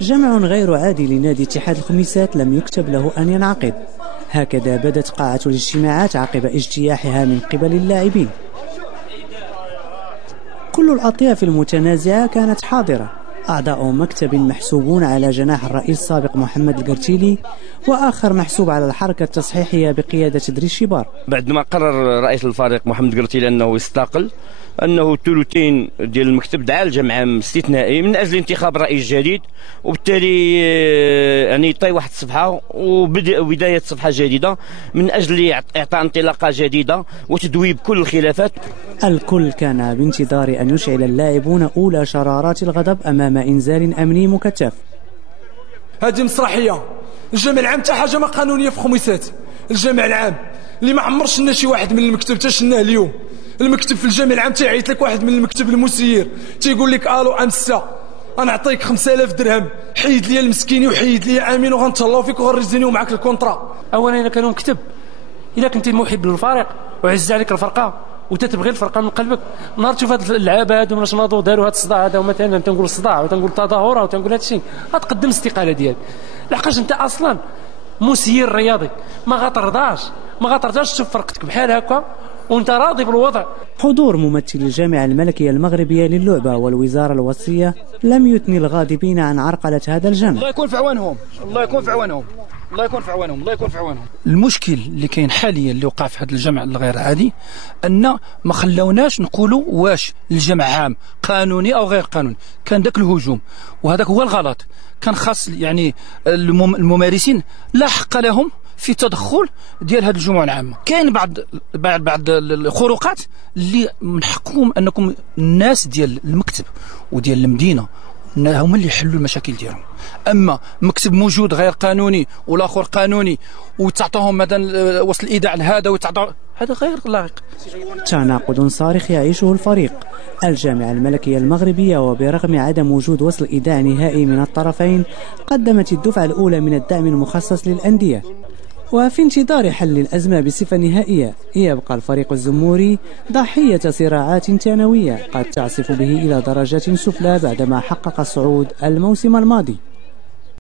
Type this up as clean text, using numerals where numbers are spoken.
جمع غير عادي لنادي اتحاد الخميسات لم يكتب له أن ينعقد. هكذا بدت قاعة الاجتماعات عقب اجتياحها من قبل اللاعبين. كل الأطياف المتنازعة كانت حاضرة، أعضاء مكتب محسوبون على جناح الرئيس السابق محمد القرتيلي، وآخر محسوب على الحركة التصحيحية بقيادة إدريس شبار. بعد ما قرر رئيس الفريق محمد القرتيلي أنه يستقل، أنه ثلثين ديال المكتب دعا لجمع استثنائي من أجل انتخاب رئيس جديد، وبالتالي يعني يعطي واحد الصفحة وبداية صفحة جديدة من أجل إعطاء انطلاقة جديدة وتدويب كل الخلافات. الكل كان بانتظار أن يشعل اللاعبون أولى شرارات الغضب أمام إنزال أمني مكثف. هذه مسرحية. الجامع العام حتى حاجة ما قانونية في خميسات. الجامع العام اللي ما عمر شنا شي واحد من المكتب حتى شناه اليوم. المكتب في الجامع العام تيعيط لك واحد من المكتب المسير تيقول لك الو امسا انا نعطيك 5000 درهم، حيد لي المسكيني وحيد لي امين وغنتهلاو فيك وغنريزينيو معاك الكونطرا. اولا الا كانوا مكتب، الا كنت محب للفريق وعز عليك الفرقه وتتبغي الفرقه من قلبك، نهار تشوف هاد اللعابه هادو واش ناضوا داروا هاد الصداع هذا، مثلا تنقول الصداع وتنقول التظاهره وتنقول هاد الشيء، غتقدم الاستقاله ديالك. لحقاش انت اصلا مسير رياضي، ما غترضاش تشوف فرقتك بحال هكا وانت راضي بالوضع. حضور ممثل الجامعة الملكية المغربية للعبة والوزارة الوصية لم يثني الغاضبين عن عرقلة هذا الجمع. الله يكون في عوانهم، الله يكون في عوانهم، الله يكون في عوانهم، الله يكون في عوانهم. المشكل اللي كاين حاليا اللي وقع في هذا الجمع الغير عادي ان ما خلاوناش نقولوا واش الجمع عام قانوني او غير قانوني، كان ذاك الهجوم وهذاك هو الغلط. كان خاص يعني الممارسين لا حق لهم في تدخل ديال هذه الجمعة العامة. كاين بعض الخروقات اللي من حقكم انكم الناس ديال المكتب وديال المدينة هما اللي يحلوا المشاكل ديالهم. اما مكتب موجود غير قانوني والاخر قانوني وتعطوهم مثلا وصل الايداع لهذا وتعطوا، هذا غير لائق. تناقض صارخ يعيشه الفريق. الجامعة الملكية المغربية وبرغم عدم وجود وصل إيداع نهائي من الطرفين قدمت الدفعة الأولى من الدعم المخصص للأندية. وفي انتظار حل الأزمة بصفة نهائية يبقى الفريق الزموري ضحية صراعات ثانوية قد تعصف به إلى درجات سفلى بعدما حقق الصعود الموسم الماضي.